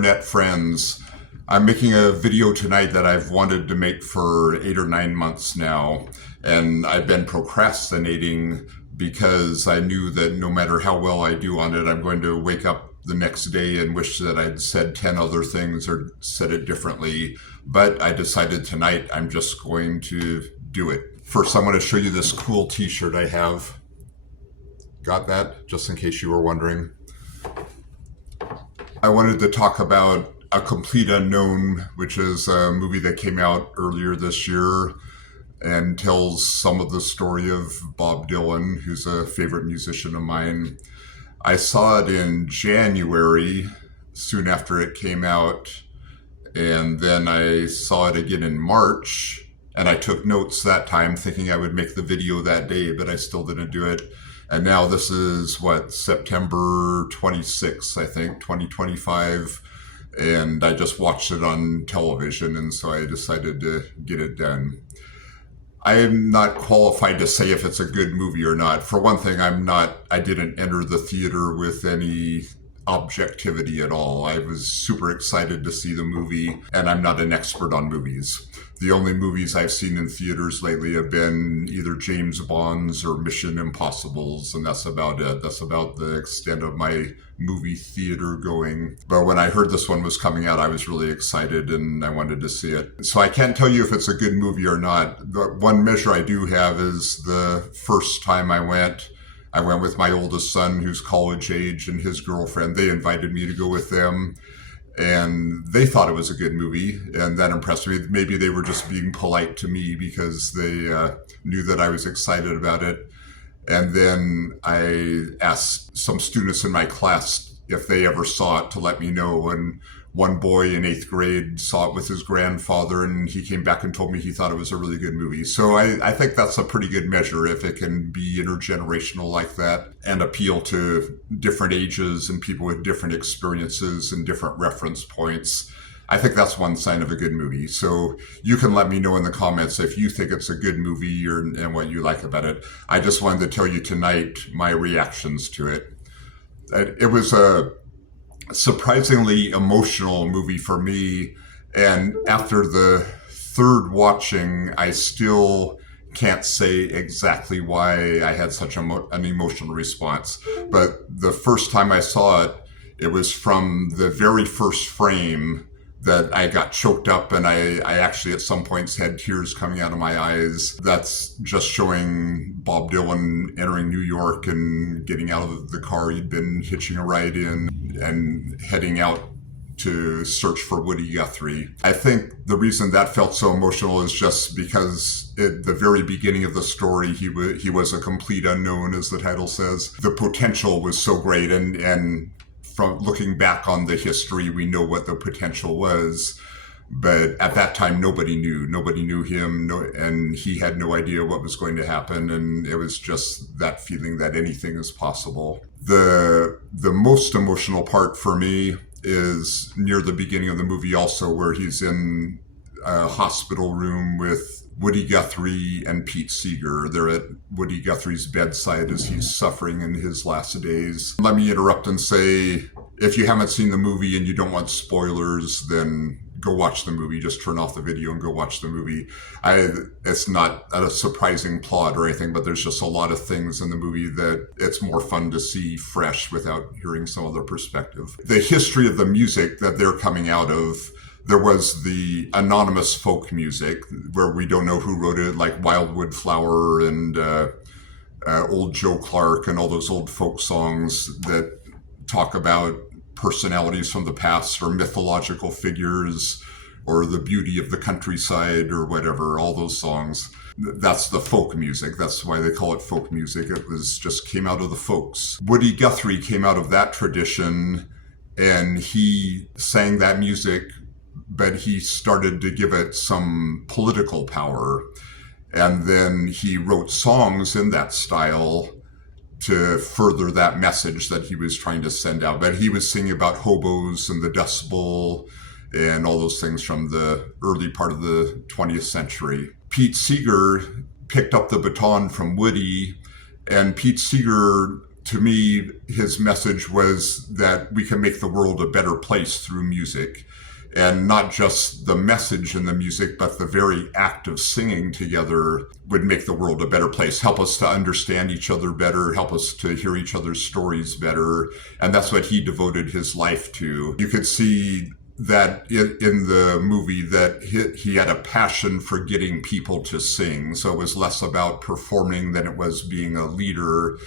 internet friends. I'm making a video tonight that I've wanted to make for 8 or 9 months now, and I've been procrastinating because I knew that no matter how well I do on it, I'm going to wake up the next day and wish that I'd said 10 other things or said it differently. But I decided tonight I'm just going to do it. First, I want to show you this cool t-shirt I have. Got that? Just in case you were wondering. I wanted to talk about A Complete Unknown, which is a movie that came out earlier this year and tells some of the story of Bob Dylan, who's a favorite musician of mine. I saw it in January, soon after it came out, and then I saw it again in March, and I took notes that time thinking I would make the video that day, but I still didn't do it. And now this is, September 26th, I think, 2025. And I just watched it on television, and so I decided to get it done. I am not qualified to say if it's a good movie or not. For one thing, I didn't enter the theater with any objectivity at all. I was super excited to see the movie, and I'm not an expert on movies. The only movies I've seen in theaters lately have been either James Bond's or Mission Impossible's, and that's about it. That's about the extent of my movie theater going. But when I heard this one was coming out, I was really excited and I wanted to see it. So I can't tell you if it's a good movie or not. The one measure I do have is the first time I went with my oldest son, who's college age, and his girlfriend. They invited me to go with them, and they thought it was a good movie, and that impressed me. Maybe they were just being polite to me because they knew that I was excited about it. And then I asked some students in my class if they ever saw it to let me know. And one boy in 8th grade saw it with his grandfather, and he came back and told me he thought it was a really good movie. So I think that's a pretty good measure if it can be intergenerational like that and appeal to different ages and people with different experiences and different reference points. I think that's one sign of a good movie. So you can let me know in the comments if you think it's a good movie and what you like about it. I just wanted to tell you tonight my reactions to it. It was a surprisingly emotional movie for me, and after the third watching, I still can't say exactly why I had such an emotional response. But the first time I saw it, it was from the very first frame that I got choked up, and I actually at some points had tears coming out of my eyes. That's just showing Bob Dylan entering New York and getting out of the car he'd been hitching a ride in and heading out to search for Woody Guthrie. I think the reason that felt so emotional is just because at the very beginning of the story, he was a complete unknown, as the title says. The potential was so great, and from looking back on the history, we know what the potential was. But at that time, nobody knew him, and he had no idea what was going to happen. And it was just that feeling that anything is possible. The most emotional part for me is near the beginning of the movie also, where he's in a hospital room with Woody Guthrie and Pete Seeger. They're at Woody Guthrie's bedside as he's suffering in his last days. Let me interrupt and say, if you haven't seen the movie and you don't want spoilers, then go watch the movie. Just turn off the video and go watch the movie. It's not a surprising plot or anything, but there's just a lot of things in the movie that it's more fun to see fresh without hearing some other perspective. The history of the music that they're coming out of, there was the anonymous folk music where we don't know who wrote it, like Wildwood Flower and Old Joe Clark and all those old folk songs that talk about personalities from the past or mythological figures or the beauty of the countryside or whatever, all those songs. That's the folk music. That's why they call it folk music. It was just came out of the folks. Woody Guthrie came out of that tradition, and he sang that music, but he started to give it some political power. And then he wrote songs in that style to further that message that he was trying to send out. But he was singing about hobos and the Dust Bowl and all those things from the early part of the 20th century. Pete Seeger picked up the baton from Woody, and Pete Seeger to me, his message was that we can make the world a better place through music. And not just the message in the music, but the very act of singing together would make the world a better place, help us to understand each other better, help us to hear each other's stories better. And that's what he devoted his life to. You could see that in the movie that he had a passion for getting people to sing. So it was less about performing than it was being a leader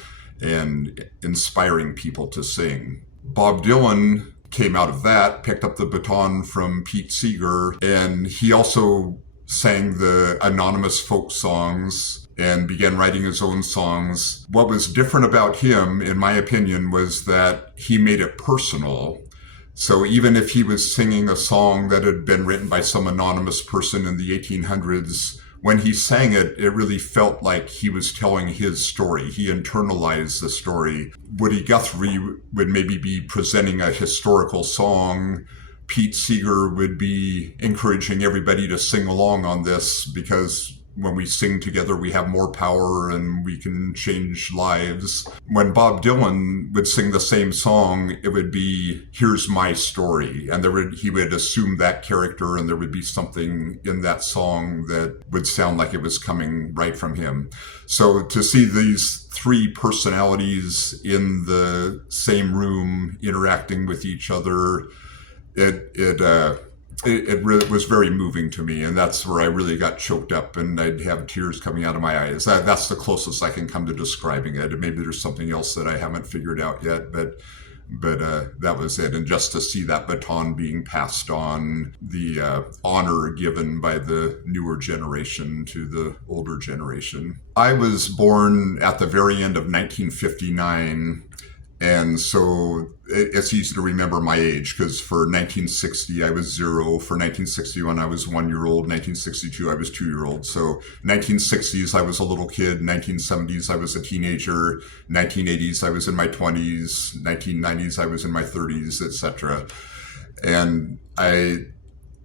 and inspiring people to sing. Bob Dylan came out of that, picked up the baton from Pete Seeger, and he also sang the anonymous folk songs and began writing his own songs. What was different about him, in my opinion, was that he made it personal. So even if he was singing a song that had been written by some anonymous person in the 1800s, when he sang it, it really felt like he was telling his story. He internalized the story. Woody Guthrie would maybe be presenting a historical song. Pete Seeger would be encouraging everybody to sing along on this because when we sing together, we have more power and we can change lives. When Bob Dylan would sing the same song, it would be, here's my story. And he would assume that character, and there would be something in that song that would sound like it was coming right from him. So to see these three personalities in the same room interacting with each other, it really was very moving to me, and that's where I really got choked up, and I'd have tears coming out of my eyes. That's the closest I can come to describing it. And maybe there's something else that I haven't figured out yet, but that was it. And just to see that baton being passed on, the honor given by the newer generation to the older generation. I was born at the very end of 1959. And so it's easy to remember my age because for 1960, I was 0. For 1961, I was 1-year-old. 1962, I was 2-year-old. So 1960s, I was a little kid. 1970s, I was a teenager. 1980s, I was in my 20s. 1990s, I was in my 30s, etc. And I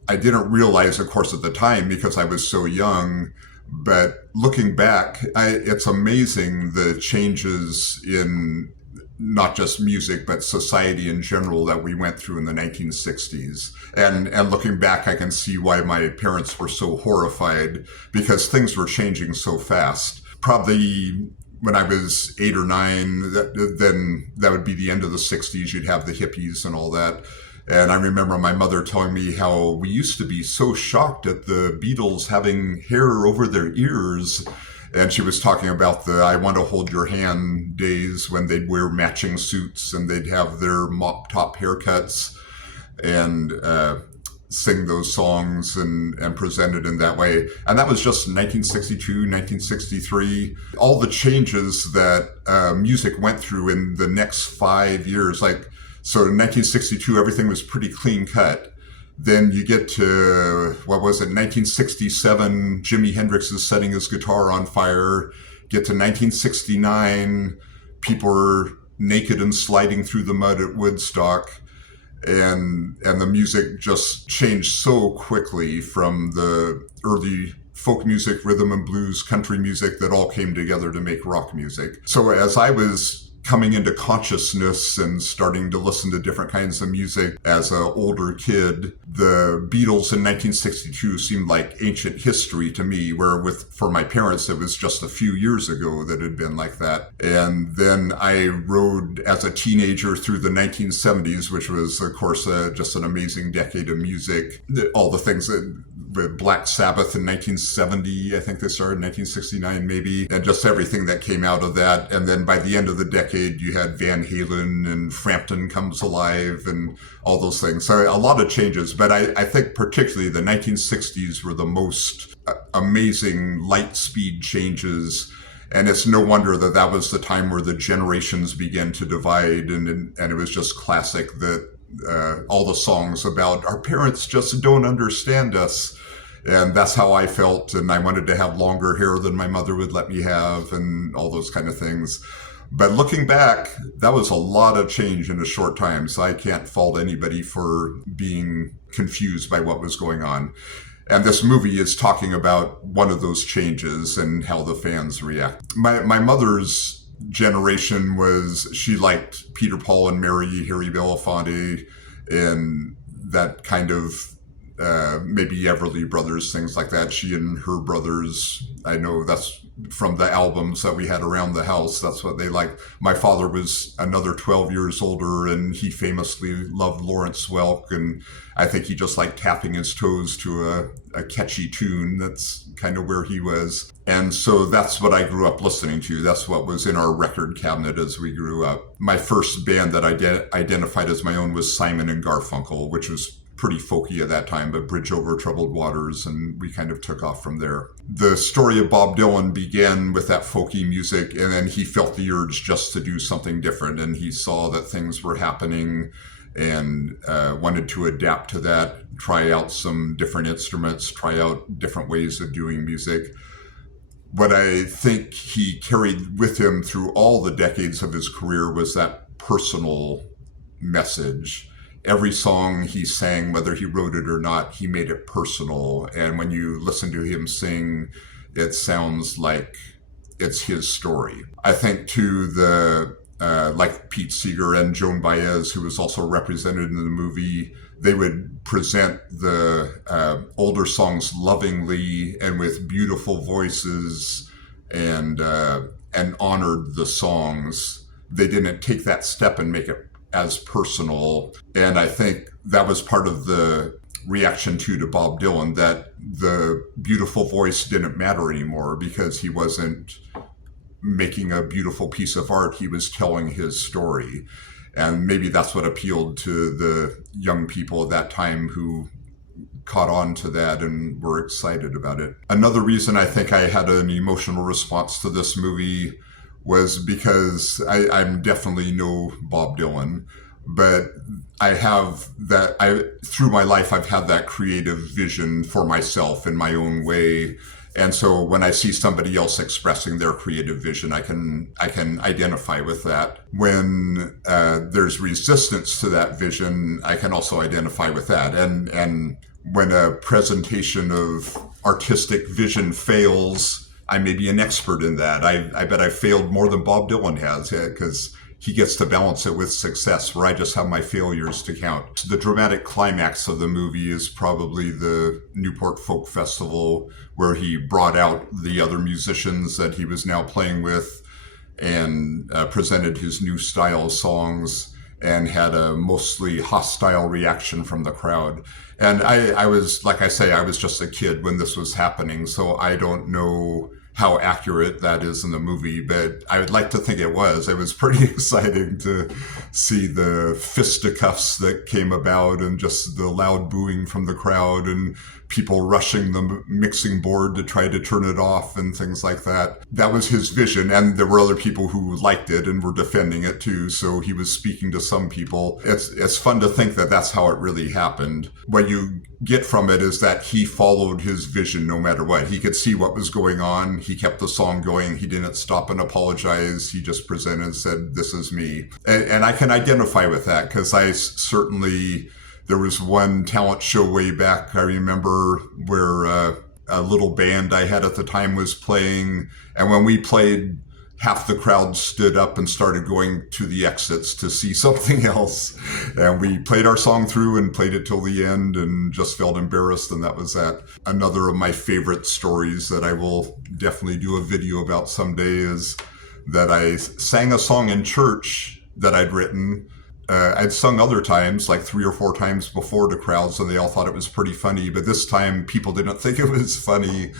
didn't realize, of course, at the time because I was so young. But looking back, it's amazing the changes in not just music, but society in general that we went through in the 1960s. And looking back, I can see why my parents were so horrified because things were changing so fast. Probably when I was 8 or 9, then that would be the end of the 60s. You'd have the hippies and all that. And I remember my mother telling me how we used to be so shocked at the Beatles having hair over their ears. And she was talking about the I Want to Hold Your Hand days when they'd wear matching suits and they'd have their mop top haircuts and sing those songs and present it in that way. And that was just 1962, 1963. All the changes that music went through in the next 5 years. So in 1962, everything was pretty clean cut. Then you get to, 1967, Jimi Hendrix is setting his guitar on fire. Get to 1969, people are naked and sliding through the mud at Woodstock. And the music just changed so quickly from the early folk music, rhythm and blues, country music that all came together to make rock music. So as I was coming into consciousness and starting to listen to different kinds of music as an older kid, the Beatles in 1962 seemed like ancient history to me, where for my parents, it was just a few years ago that had been like that. And then I rode as a teenager through the 1970s, which was, of course, just an amazing decade of music. All the things that Black Sabbath in 1970, I think they started in 1969 maybe, and just everything that came out of that. And then by the end of the decade, you had Van Halen and Frampton Comes Alive and all those things. So a lot of changes, but I think particularly the 1960s were the most amazing light speed changes. And it's no wonder that was the time where the generations began to divide, and it was just classic that all the songs about our parents just don't understand us. And that's how I felt. And I wanted to have longer hair than my mother would let me have and all those kind of things. But looking back, that was a lot of change in a short time. So I can't fault anybody for being confused by what was going on. And this movie is talking about one of those changes and how the fans react. My mother's generation she liked Peter, Paul and Mary, Harry Belafonte, and that kind of maybe Everly Brothers, things like that. She and her brothers, I know that's from the albums that we had around the house. That's what they liked. My father was another 12 years older, and he famously loved Lawrence Welk, and I think he just liked tapping his toes to a catchy tune. That's kind of where he was. And so that's what I grew up listening to. That's what was in our record cabinet as we grew up. My first band that I identified as my own was Simon and Garfunkel, which was pretty folky at that time, but Bridge Over Troubled Waters, and we kind of took off from there. The story of Bob Dylan began with that folky music, and then he felt the urge just to do something different, and he saw that things were happening and wanted to adapt to that, try out some different instruments, try out different ways of doing music. What I think he carried with him through all the decades of his career was that personal message. Every song he sang, whether he wrote it or not, he made it personal. And when you listen to him sing, it sounds like it's his story. I think too, like Pete Seeger and Joan Baez, who was also represented in the movie, they would present the older songs lovingly and with beautiful voices, and honored the songs. They didn't take that step and make it as personal. And I think that was part of the reaction to Bob Dylan, that the beautiful voice didn't matter anymore because he wasn't making a beautiful piece of art. He was telling his story. And maybe that's what appealed to the young people at that time who caught on to that and were excited about it. Another reason I think I had an emotional response to this movie was because I'm definitely no Bob Dylan, but through my life, I've had that creative vision for myself in my own way. And so when I see somebody else expressing their creative vision, I can identify with that. When there's resistance to that vision, I can also identify with that. And when a presentation of artistic vision fails, I may be an expert in that. I bet I failed more than Bob Dylan has, because he gets to balance it with success, where I just have my failures to count. The dramatic climax of the movie is probably the Newport Folk Festival, where he brought out the other musicians that he was now playing with and presented his new style songs, and had a mostly hostile reaction from the crowd. And I was, like I say, I was just a kid when this was happening, so I don't know how accurate that is in the movie, but I would like to think it was. It was pretty exciting to see the fisticuffs that came about, and just the loud booing from the crowd, and people rushing the mixing board to try to turn it off and things like that. That was his vision, and there were other people who liked it and were defending it too, so he was speaking to some people. It's fun to think that that's how it really happened. What you get from it is that he followed his vision no matter what. He could see what was going on. He kept the song going. He didn't stop and apologize. He just presented and said, "This is me." And I can identify with that, because there was one talent show way back, I remember, where a little band I had at the time was playing. And when we played, half the crowd stood up and started going to the exits to see something else. And we played our song through and played it till the end and just felt embarrassed, and that was that. Another of my favorite stories that I will definitely do a video about someday is that I sang a song in church that I'd written. I'd sung other times, like 3 or 4 times before, to crowds, and they all thought it was pretty funny. But this time, people didn't think it was funny.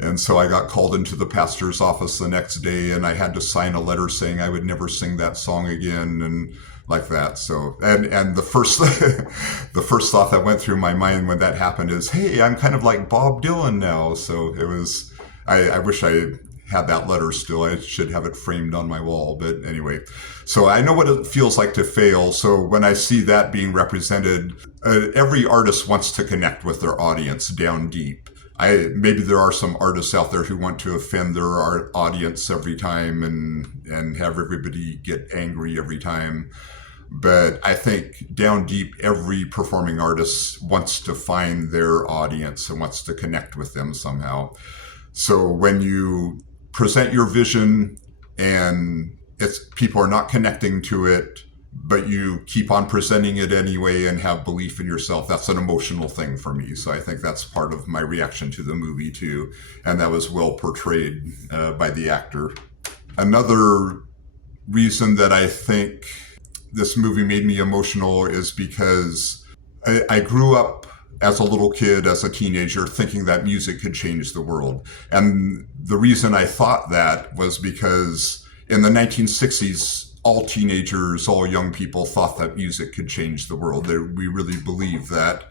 And so I got called into the pastor's office the next day, and I had to sign a letter saying I would never sing that song again, and like that. So, and the first the first thought that went through my mind when that happened is, hey, I'm kind of like Bob Dylan now. So it was, I wish I had that letter still. I should have it framed on my wall. But anyway, so I know what it feels like to fail. So when I see that being represented, every artist wants to connect with their audience down deep. Maybe there are some artists out there who want to offend their audience every time and have everybody get angry every time. But I think down deep, every performing artist wants to find their audience and wants to connect with them somehow. So when you present your vision and it's people are not connecting to it, but you keep on presenting it anyway and have belief in yourself. That's an emotional thing for me. So I think that's part of my reaction to the movie too. And that was well portrayed by the actor. Another reason that I think this movie made me emotional is because I grew up as a little kid, as a teenager, thinking that music could change the world. And the reason I thought that was because in the 1960s, all teenagers, all young people thought that music could change the world. We really believed that.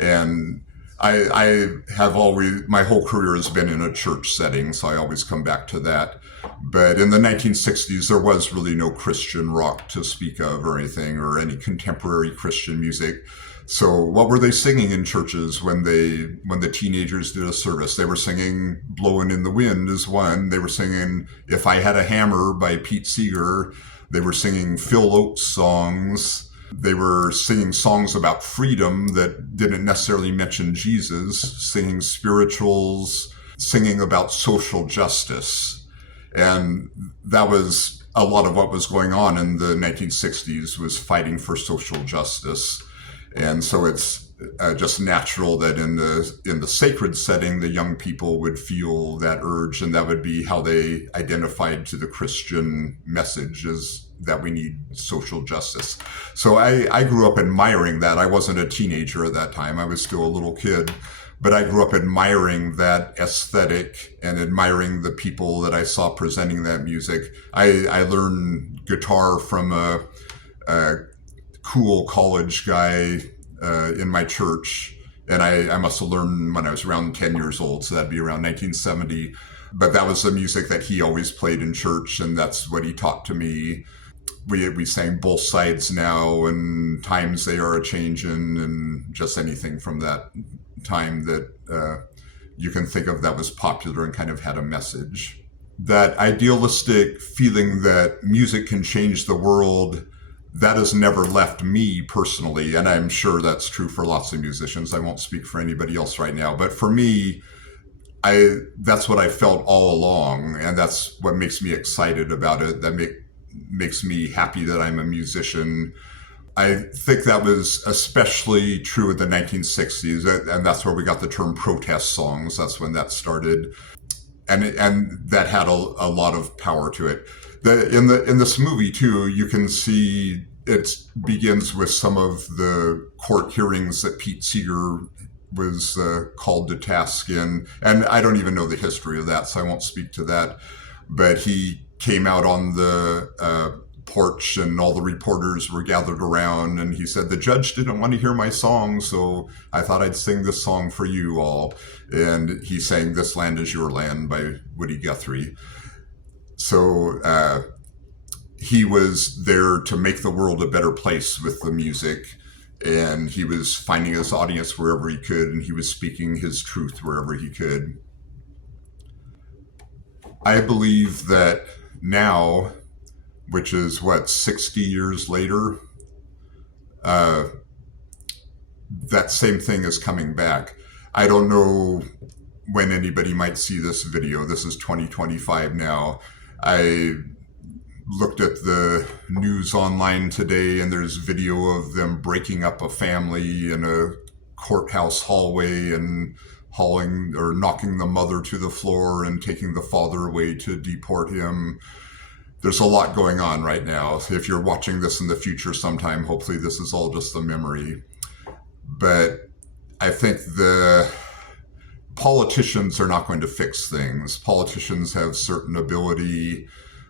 And I have always, my whole career has been in a church setting, so I always come back to that. But in the 1960s, there was really no Christian rock to speak of or anything, or any contemporary Christian music. So what were they singing in churches when the teenagers did a service? They were singing "Blowin' in the Wind" is one. They were singing "If I Had a Hammer" by Pete Seeger. They were singing Phil Oakes songs. They were singing songs about freedom that didn't necessarily mention Jesus, singing spirituals, singing about social justice. And that was a lot of what was going on in the 1960s, was fighting for social justice. And so it's just natural that in the sacred setting, the young people would feel that urge, and that would be how they identified to the Christian message, is that we need social justice. So I grew up admiring that. I wasn't a teenager at that time. I was still a little kid, but I grew up admiring that aesthetic and admiring the people that I saw presenting that music. I learned guitar from a cool college guy in my church, and I must have learned when I was around 10 years old, so that'd be around 1970. But that was the music that he always played in church, and that's what he taught to me. We sang Both Sides Now and Times They Are A-Changin', and just anything from that time that you can think of that was popular and kind of had a message. That idealistic feeling that music can change the world, that has never left me personally, and I'm sure that's true for lots of musicians. I won't speak for anybody else right now, but for me, that's what I felt all along, and that's what makes me excited about it. That makes me happy that I'm a musician. I think that was especially true in the 1960s, and that's where we got the term protest songs. That's when that started, and that had a lot of power to it. In this movie too, you can see it begins with some of the court hearings that Pete Seeger was called to task in, and I don't even know the history of that, so I won't speak to that. But he came out on the porch, and all the reporters were gathered around, and he said, "The judge didn't want to hear my song, so I thought I'd sing this song for you all." And he sang "This Land Is Your Land" by Woody Guthrie. So he was there to make the world a better place with the music, and he was finding his audience wherever he could, and he was speaking his truth wherever he could. I believe that now, which is 60 years later, that same thing is coming back. I don't know when anybody might see this video. This is 2025 now. I looked at the news online today, and there's video of them breaking up a family in a courthouse hallway and hauling or knocking the mother to the floor and taking the father away to deport him. There's a lot going on right now. If you're watching this in the future sometime, hopefully this is all just a memory. But I think the politicians are not going to fix things. Politicians have certain ability.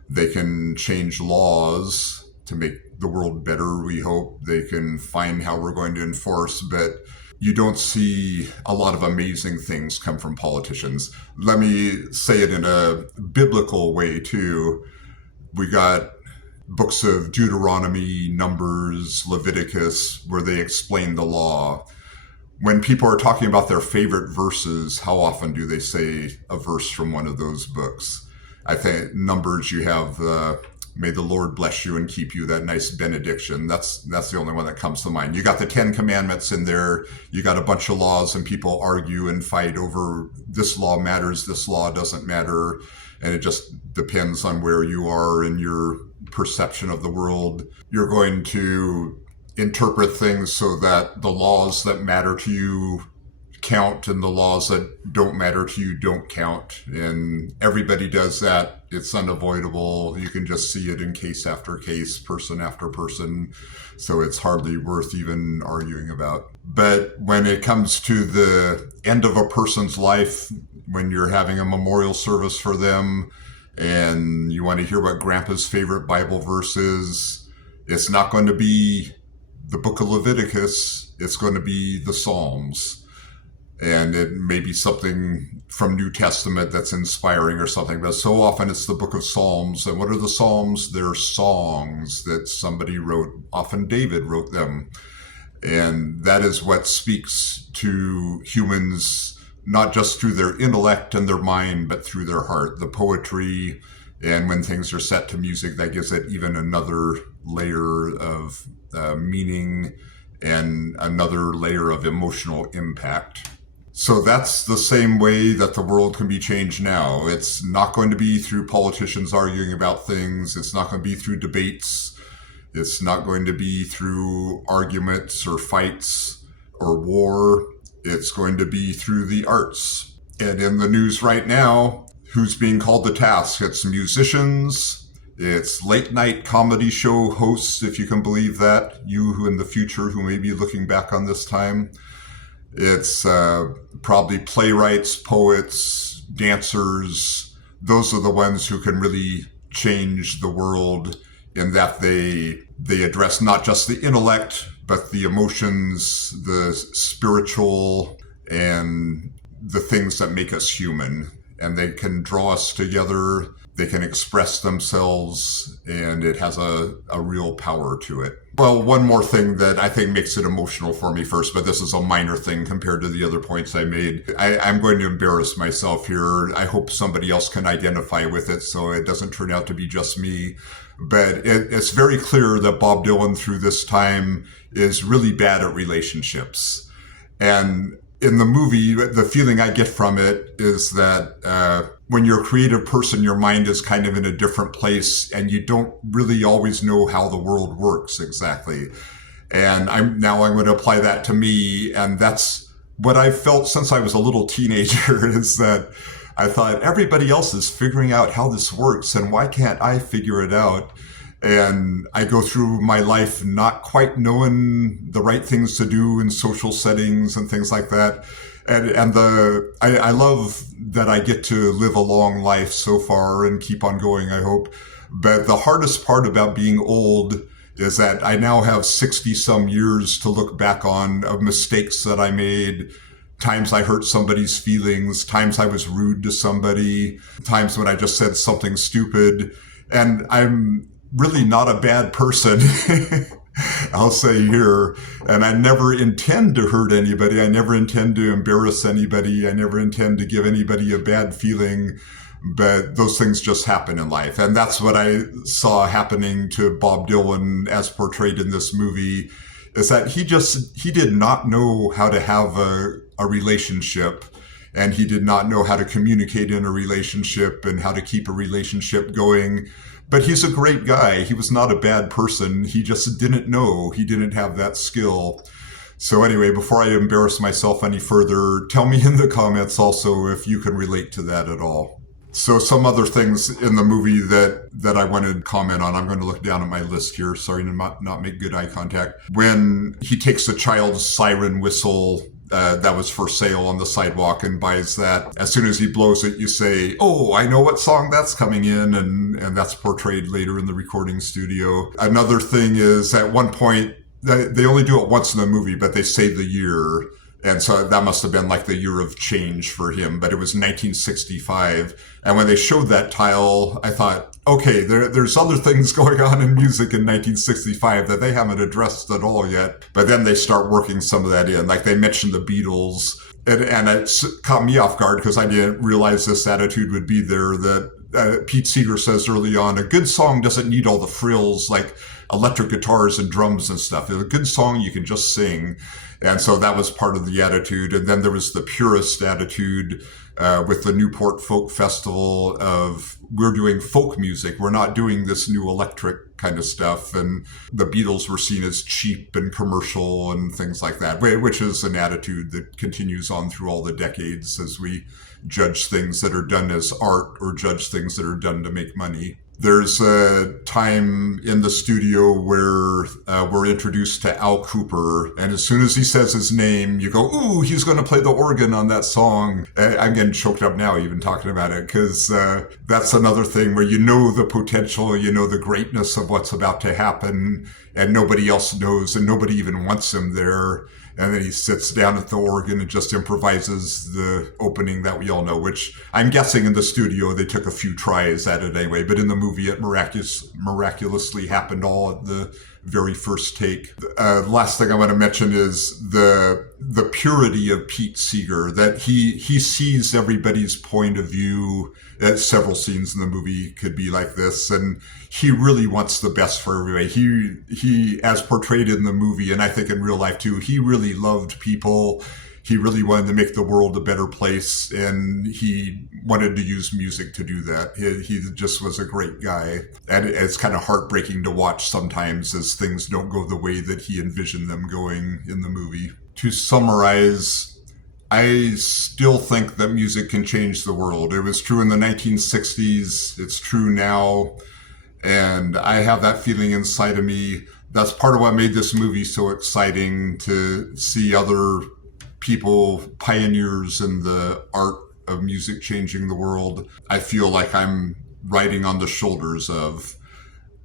They can change laws to make the world better, we hope. They can find how we're going to enforce, but you don't see a lot of amazing things come from politicians. Let me say it in a biblical way too. We got books of Deuteronomy, Numbers, Leviticus, where they explain the law. When people are talking about their favorite verses, how often do they say a verse from one of those books? I think Numbers, you have may the Lord bless you and keep you, that nice benediction. That's the only one that comes to mind. You got the 10 Commandments in there. You got a bunch of laws, and people argue and fight over this law matters, this law doesn't matter. And it just depends on where you are in your perception of the world. You're going to interpret things so that the laws that matter to you count and the laws that don't matter to you don't count. And everybody does that. It's unavoidable. You can just see it in case after case, person after person. So it's hardly worth even arguing about. But when it comes to the end of a person's life, when you're having a memorial service for them and you want to hear what Grandpa's favorite Bible verse is, it's not going to be the book of Leviticus. It's going to be the Psalms. And it may be something from New Testament that's inspiring or something, but so often it's the book of Psalms. And what are the Psalms? They're songs that somebody wrote. Often David wrote them. And that is what speaks to humans, not just through their intellect and their mind, but through their heart, the poetry. And when things are set to music, that gives it even another layer of meaning and another layer of emotional impact. So that's the same way that the world can be changed now. It's not going to be through politicians arguing about things. It's not going to be through debates. It's not going to be through arguments or fights or war. It's going to be through the arts. And in the news right now, who's being called to task? It's musicians. It's late night comedy show hosts, if you can believe that. You who in the future who may be looking back on this time. It's probably playwrights, poets, dancers. Those are the ones who can really change the world in that they address not just the intellect, but the emotions, the spiritual, and the things that make us human. And they can draw us together. They can express themselves, and it has a real power to it. Well, one more thing that I think makes it emotional for me first, but this is a minor thing compared to the other points I made. I'm going to embarrass myself here. I hope somebody else can identify with it so it doesn't turn out to be just me. But it's very clear that Bob Dylan through this time is really bad at relationships. And in the movie, the feeling I get from it is that when you're a creative person, your mind is kind of in a different place and you don't really always know how the world works exactly. And I'm going to apply that to me. And that's what I've felt since I was a little teenager is that I thought everybody else is figuring out how this works and why can't I figure it out? And I go through my life not quite knowing the right things to do in social settings and things like that. And I love that I get to live a long life so far and keep on going, I hope. But the hardest part about being old is that I now have 60 some years to look back on of mistakes that I made, times I hurt somebody's feelings, times I was rude to somebody, times when I just said something stupid. And I'm really not a bad person, I'll say here. And I never intend to hurt anybody. I never intend to embarrass anybody. I never intend to give anybody a bad feeling. But those things just happen in life. And that's what I saw happening to Bob Dylan as portrayed in this movie, is that he did not know how to have a relationship. And he did not know how to communicate in a relationship and how to keep a relationship going. But he's a great guy. He was not a bad person. He just didn't know. He didn't have that skill. So anyway, before I embarrass myself any further, tell me in the comments also if you can relate to that at all. So some other things in the movie that I wanted to comment on. I'm going to look down at my list here. Sorry to not make good eye contact. When he takes a child's siren whistle that was for sale on the sidewalk and buys that. As soon as he blows it, you say, oh, I know what song that's coming in. And that's portrayed later in the recording studio. Another thing is at one point, they only do it once in the movie, but they say the year. And so that must have been like the year of change for him, but it was 1965. And when they showed that tile, I thought, okay, there's other things going on in music in 1965 that they haven't addressed at all yet. But then they start working some of that in. Like they mentioned the Beatles, and it caught me off guard because I didn't realize this attitude would be there, that Pete Seeger says early on, a good song doesn't need all the frills like electric guitars and drums and stuff. A good song you can just sing. And so that was part of the attitude. And then there was the purist attitude with the Newport Folk Festival of we're doing folk music. We're not doing this new electric kind of stuff. And the Beatles were seen as cheap and commercial and things like that, which is an attitude that continues on through all the decades as we judge things that are done as art or judge things that are done to make money. There's a time in the studio where we're introduced to Al Kooper, and as soon as he says his name, you go, ooh, he's going to play the organ on that song. I'm getting choked up now even talking about it, because that's another thing where you know the potential, you know the greatness of what's about to happen, and nobody else knows, and nobody even wants him there. And then he sits down at the organ and just improvises the opening that we all know, which I'm guessing in the studio they took a few tries at it anyway, but in the movie it miraculously happened all at the very first take. Last thing I want to mention is the purity of Pete Seeger, that he sees everybody's point of view. Several scenes in the movie could be like this, and he really wants the best for everybody. He, as portrayed in the movie, and I think in real life too, he really loved people. He really wanted to make the world a better place, and he wanted to use music to do that. He just was a great guy. And it's kind of heartbreaking to watch sometimes as things don't go the way that he envisioned them going in the movie. To summarize, I still think that music can change the world. It was true in the 1960s. It's true now. And I have that feeling inside of me. That's part of what made this movie so exciting, to see other people, pioneers in the art of music changing the world. I feel like I'm riding on the shoulders of.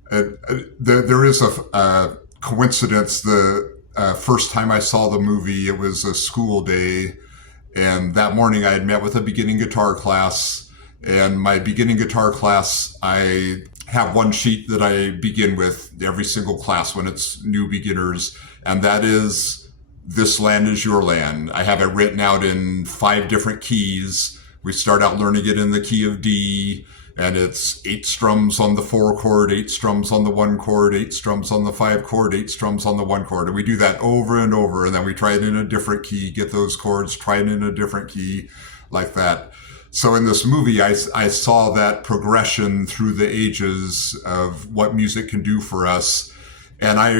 There is a coincidence. The first time I saw the movie, it was a school day. And that morning I had met with a beginning guitar class. And my beginning guitar class, I have one sheet that I begin with every single class when it's new beginners. And that is, "This land is your land." I have it written out in 5 different keys. We start out learning it in the key of D, and it's 8 strums on the 4 chord, 8 strums on the 1 chord, 8 strums on the 5 chord, 8 strums on the 1 chord. And we do that over and over. And then we try it in a different key, get those chords, try it in a different key, like that. So in this movie, I saw that progression through the ages of what music can do for us. And I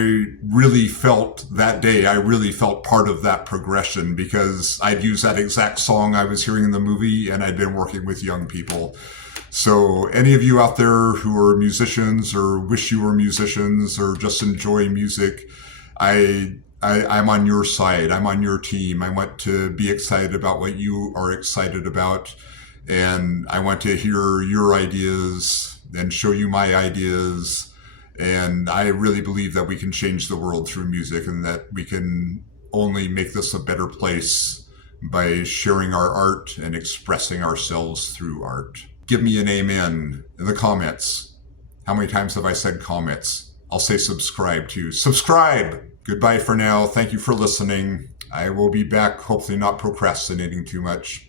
really felt that day, I really felt part of that progression, because I'd used that exact song I was hearing in the movie, and I'd been working with young people. So any of you out there who are musicians or wish you were musicians or just enjoy music, I'm on your side. I'm on your team. I want to be excited about what you are excited about. And I want to hear your ideas and show you my ideas. And I really believe that we can change the world through music, and that we can only make this a better place by sharing our art and expressing ourselves through art. Give me an amen in the comments. How many times have I said comments? I'll say subscribe too. Subscribe! Goodbye for now. Thank you for listening. I will be back, hopefully not procrastinating too much.